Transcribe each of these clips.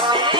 Bye.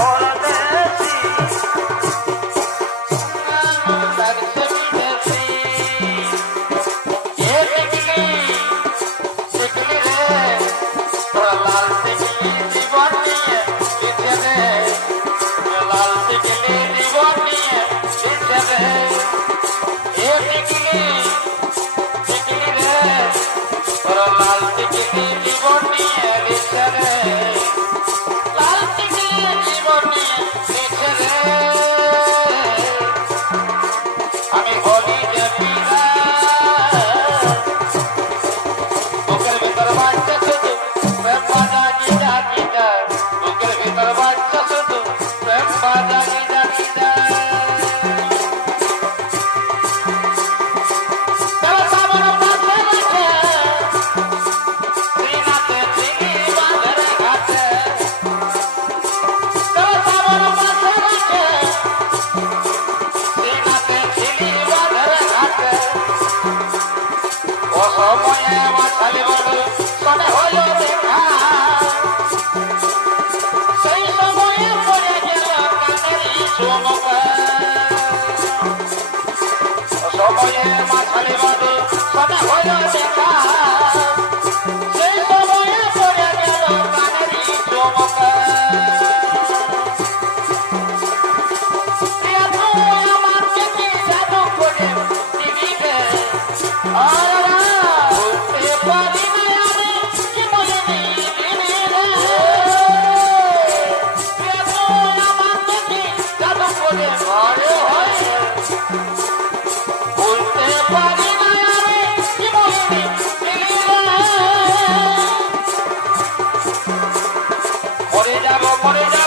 おい মরে যাব মরে যাব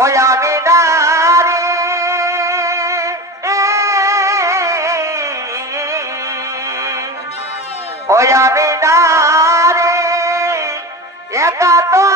ওই আমি আমি নারী একা তোর